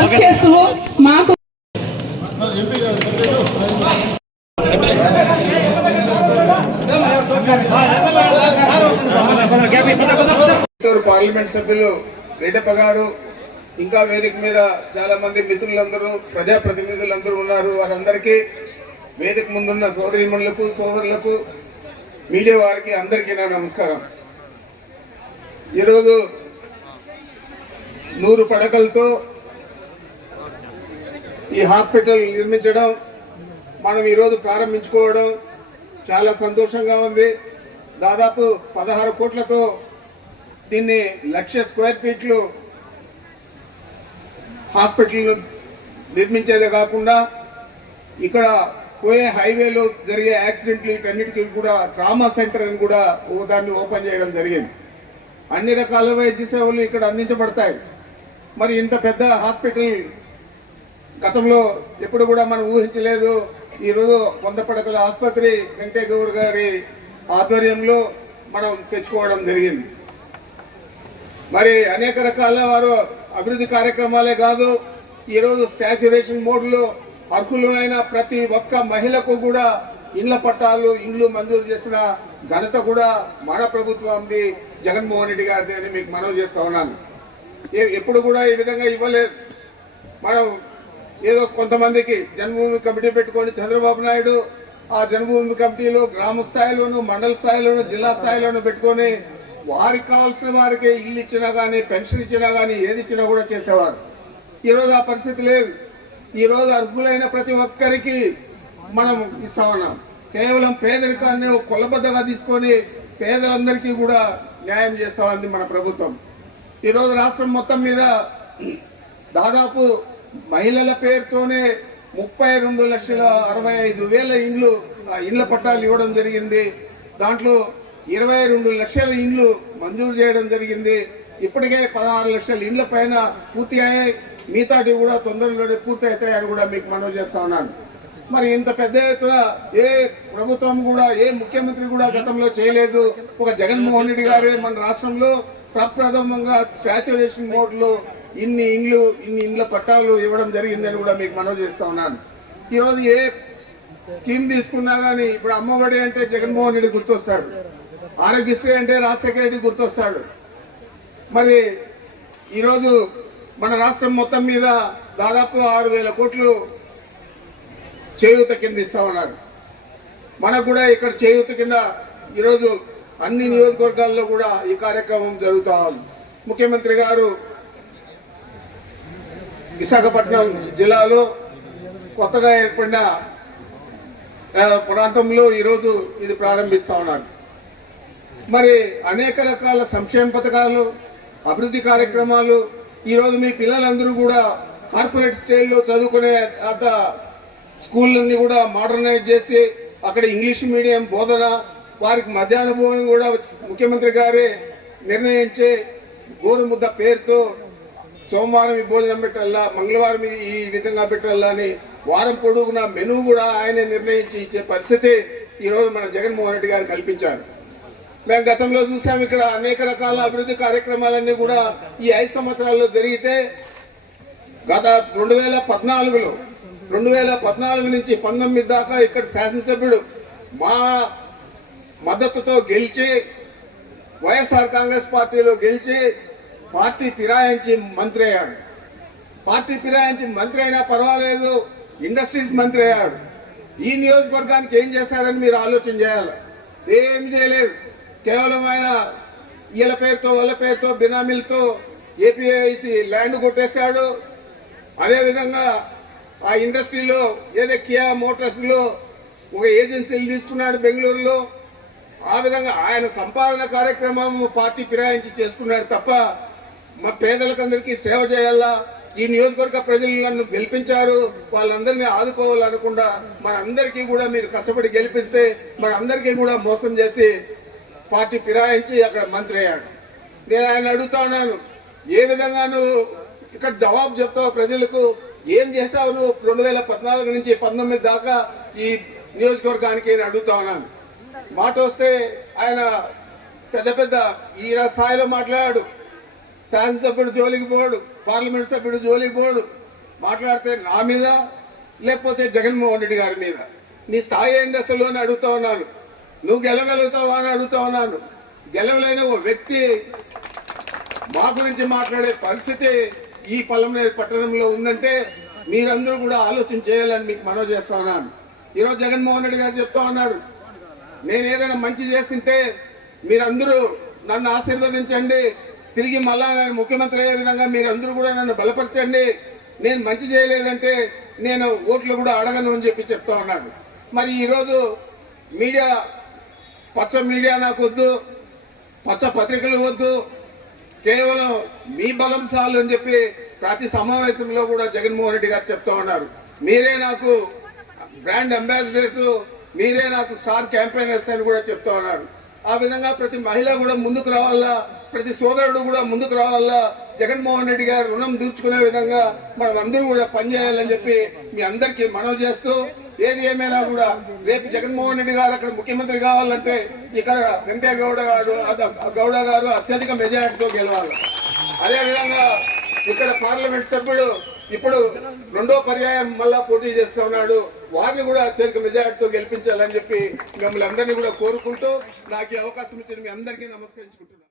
వచ్చేస్తూ మాకు పార్లమెంట్ సభ్యులు రెడ్డప్ప గారు ఇంకా వేదిక మీద చాలా మంది మిత్రులందరూ ప్రజాప్రతినిధులందరూ ఉన్నారు. వారందరికీ వేదిక ముందున్న సోదరీమణులకు సోదరులకు మీడియా వారికి అందరికీ నా నమస్కారం. ఈరోజు 100 పడకలతో ఈ హాస్పిటల్ నిర్మించడం మనం ఈరోజు ప్రారంభించుకోవడం చాలా సంతోషంగా ఉంది. దాదాపు 16 కోట్లతో దీన్ని 1,00,000 స్క్వేర్ ఫీట్లు హాస్పిటల్ నిర్మించేదే కాకుండా ఇక్కడ పోయే హైవేలో జరిగే యాక్సిడెంట్లు వీటన్నిటికీ కూడా ట్రామా సెంటర్ అని కూడా దాన్ని ఓపెన్ చేయడం జరిగింది. అన్ని రకాల వైద్య సేవలు ఇక్కడ అందించబడతాయి. మరి ఇంత పెద్ద హాస్పిటల్ గతంలో ఎప్పుడు కూడా మనం ఊహించలేదు. ఈరోజు 100 పడకల ఆసుపత్రి వెంకయ్య గౌడ్ గారి ఆధ్వర్యంలో మనం తెచ్చుకోవడం జరిగింది. మరి అనేక రకాల వారు అభివృద్ధి కార్యక్రమాలే కాదు, ఈరోజు స్టాచ్యురేషన్ మోడ్లో అర్హులైన ప్రతి ఒక్క మహిళకు కూడా ఇండ్ల పట్టాలు ఇండ్లు మంజూరు చేసిన ఘనత కూడా మన ప్రభుత్వంది, జగన్మోహన్ రెడ్డి గారిది అని మీకు మనవి చేస్తా ఉన్నాను. ఎప్పుడు కూడా ఈ విధంగా ఇవ్వలేదు. మనం ఏదో కొంతమందికి జన్మభూమి కమిటీ పెట్టుకొని చంద్రబాబు నాయుడు ఆ జన్మభూమి కమిటీలో గ్రామ స్థాయిలోనూ మండల స్థాయిలోనూ జిల్లా స్థాయిలోనూ పెట్టుకొని వారికి కావాల్సిన వారికి ఇల్లు ఇచ్చినా కానీ పెన్షన్ ఇచ్చినా కానీ ఏది ఇచ్చినా కూడా చేసేవారు. ఈరోజు ఆ పరిస్థితి లేదు. ఈరోజు అర్హులైన ప్రతి ఒక్కరికి మనం ఇస్తా ఉన్నాం. కేవలం పేదరికాన్ని కొలబద్దగా తీసుకొని పేదలందరికీ కూడా న్యాయం చేస్తా ఉంది మన ప్రభుత్వం. ఈరోజు రాష్ట్రం మొత్తం మీద దాదాపు మహిళల పేరుతోనే 32,65,000 ఇండ్ల పట్టాలు ఇవ్వడం జరిగింది. దాంట్లో 22 లక్షల ఇండ్లు మంజూరు చేయడం జరిగింది. ఇప్పటికే 16 లక్షల ఇండ్ల పైన పూర్తి అయ్యాయి. మిగతాటి కూడా తొందరలోనే పూర్తి అవుతాయని కూడా మీకు మనవి చేస్తా ఉన్నాను. మరి ఇంత పెద్ద ఎత్తున ఏ ప్రభుత్వం కూడా ఏ ముఖ్యమంత్రి కూడా గతంలో చేయలేదు. ఒక జగన్మోహన్ రెడ్డి గారే మన రాష్ట్రంలో ప్రప్రథమంగా స్టాచ్యురేషన్ మోడ్ లో ఇన్ని ఇండ్ల పట్టాలు ఇవ్వడం జరిగిందని కూడా మీకు మనవి చేస్తా ఉన్నాను. ఈరోజు ఏ స్కీమ్ తీసుకున్నా గానీ ఇప్పుడు అమ్మఒడి అంటే జగన్మోహన్ రెడ్డి గుర్తొస్తాడు, ఆరోగ్యశ్రీ అంటే రాజశేఖర రెడ్డి గుర్తొస్తాడు. మరి ఈరోజు మన రాష్ట్రం మొత్తం మీద దాదాపు 6,000 కోట్లు చేయూత కింద ఇస్తా ఉన్నారు. మనకు కూడా ఇక్కడ చేయూత కింద ఈరోజు అన్ని నియోజకవర్గాల్లో కూడా ఈ కార్యక్రమం జరుగుతా ఉంది. ముఖ్యమంత్రి గారు విశాఖపట్నం జిల్లాలో కొత్తగా ఏర్పడిన ప్రాంతంలో ఈరోజు ఇది ప్రారంభిస్తా ఉన్నారు. మరి అనేక రకాల సంక్షేమ పథకాలు, అభివృద్ధి కార్యక్రమాలు ఈరోజు మీ పిల్లలందరూ కూడా కార్పొరేట్ స్టైల్లో చదువుకునే అంత స్కూళ్ళన్నీ కూడా మోడర్నైజ్ చేసి అక్కడ ఇంగ్లీష్ మీడియం బోధన, వారికి మధ్యాహ్న భోజనం కూడా ముఖ్యమంత్రి గారే నిర్ణయించి గోరుముద్ద పేరుతో సోమవారం ఈ భోజనం పెట్టాలా, మంగళవారం ఈ విధంగా పెట్టాలా అని వారం పొడుగున మెనూ కూడా ఆయనే నిర్ణయించి ఇచ్చే పరిస్థితి ఈరోజు మన జగన్మోహన్ రెడ్డి గారు కల్పించారు. మేము గతంలో చూసాం ఇక్కడ అనేక రకాల అభివృద్ధి కార్యక్రమాలన్నీ కూడా ఈ 5 సంవత్సరాల్లో జరిగితే గత 2014 నుంచి 19 దాకా ఇక్కడ శాసనసభ్యుడు మా మద్దతుతో గెలిచి వైఎస్ఆర్ కాంగ్రెస్ పార్టీలో గెలిచి పార్టీ ఫిరాయించి మంత్రి అయ్యాడు. పార్టీ ఫిరాయించి మంత్రి అయినా పర్వాలేదు, ఇండస్ట్రీస్ మంత్రి అయ్యాడు. ఈ నియోజకవర్గానికి ఏం చేస్తాడని మీరు ఆలోచన చేయాలి. ఏం చేయలేదు. కేవలం ఆయన వీళ్ళ పేరుతో వాళ్ళ పేరుతో బినామీలతో ఏపీఐసి ల్యాండ్ కొట్టేశాడు. అదేవిధంగా ఆ ఇండస్ట్రీలో ఏదో కియా మోటార్స్ లో ఒక ఏజెన్సీలు తీసుకున్నాడు బెంగళూరులో. ఆ విధంగా ఆయన సంపాదన కార్యక్రమం పార్టీ ఫిరాయించి చేసుకున్నాడు తప్ప మా పేదలకందరికీ సేవ చేయాలా, ఈ నియోజకవర్గ ప్రజలు నన్ను గెలిపించారు, వాళ్ళందరినీ ఆదుకోవాలనకుండా మనందరికీ కూడా మీరు కష్టపడి గెలిపిస్తే మనందరికీ కూడా మోసం చేసి పార్టీ ఫిరాయించి అక్కడ మంత్రి అయ్యాడు. నేను ఆయన అడుగుతా ఉన్నాను, ఏ విధంగా నువ్వు ఇక్కడ జవాబు చెప్తావు ప్రజలకు? ఏం చేశావు నువ్వు 2014 నుంచి 19 దాకా ఈ నియోజకవర్గానికి నేను అడుగుతా ఉన్నాను. మాట వస్తే ఆయన పెద్ద పెద్ద ఈ స్థాయిలో మాట్లాడాడు. శాసనసభ్యుడు జోలికి పోడు, పార్లమెంట్ సభ్యుడు జోలికి పోడు. మాట్లాడితే నా మీద లేకపోతే జగన్మోహన్ రెడ్డి గారి మీద నీ స్థాయి ఏంది అసలు అని అడుగుతా ఉన్నాను. నువ్వు గెలవగలుగుతావా అని అడుగుతా ఉన్నాను. గెలవలేని ఓ వ్యక్తి మా గురించి మాట్లాడే పరిస్థితి ఈ పల్లమనేరు పట్టణంలో ఉందంటే మీరందరూ కూడా ఆలోచన చేయాలని మీకు మనవి చేస్తా ఉన్నాను. ఈరోజు జగన్మోహన్ రెడ్డి గారు చెప్తా ఉన్నాడు, నేను ఏదైనా మంచి చేస్తుంటే మీరందరూ నన్ను ఆశీర్వదించండి, తిరిగి మళ్ళా నేను ముఖ్యమంత్రి అయ్యే విధంగా మీరందరూ కూడా నన్ను బలపరచండి, నేను మంచి చేయలేదంటే నేను ఓట్లు కూడా అడగను అని చెప్పి చెప్తా ఉన్నాడు. మరి ఈరోజు మీడియా, పచ్చ మీడియా నాకు వద్దు, పచ్చ పత్రికలు వద్దు, కేవలం మీ బలం చాలు అని చెప్పి ప్రతి సమావేశంలో కూడా జగన్మోహన్ రెడ్డి గారు చెప్తా ఉన్నారు. మీరే నాకు బ్రాండ్ అంబాసిడర్స్, మీరే నాకు స్టార్ క్యాంపెయినర్స్ అని కూడా చెప్తా ఉన్నారు. ఆ విధంగా ప్రతి మహిళ కూడా ముందుకు రావాలా, ప్రతి సోదరుడు కూడా ముందుకు రావాలా, జగన్మోహన్ రెడ్డి గారు రుణం తీర్చుకునే విధంగా మనం అందరూ కూడా పనిచేయాలని చెప్పి మీ అందరికీ మనవి చేస్తూ, ఏది ఏమైనా కూడా రేపు జగన్మోహన్ రెడ్డి గారు అక్కడ ముఖ్యమంత్రి కావాలంటే ఇక్కడ వెంకయ్య గౌడ గారు అత్యధిక మెజారిటీతో గెలవాలి. అదేవిధంగా ఇక్కడ పార్లమెంట్ సభ్యుడు ఇప్పుడు 2వ పర్యాయం మళ్ళా పోటీ చేస్తూ ఉన్నాడు, వారిని కూడా అత్యధిక మెజారిటీతో గెలిపించాలని చెప్పి మిమ్మల్ని అందరినీ కూడా కోరుకుంటూ నాకు ఈ అవకాశం ఇచ్చిన మీ అందరికీ నమస్కరించుకుంటున్నాను.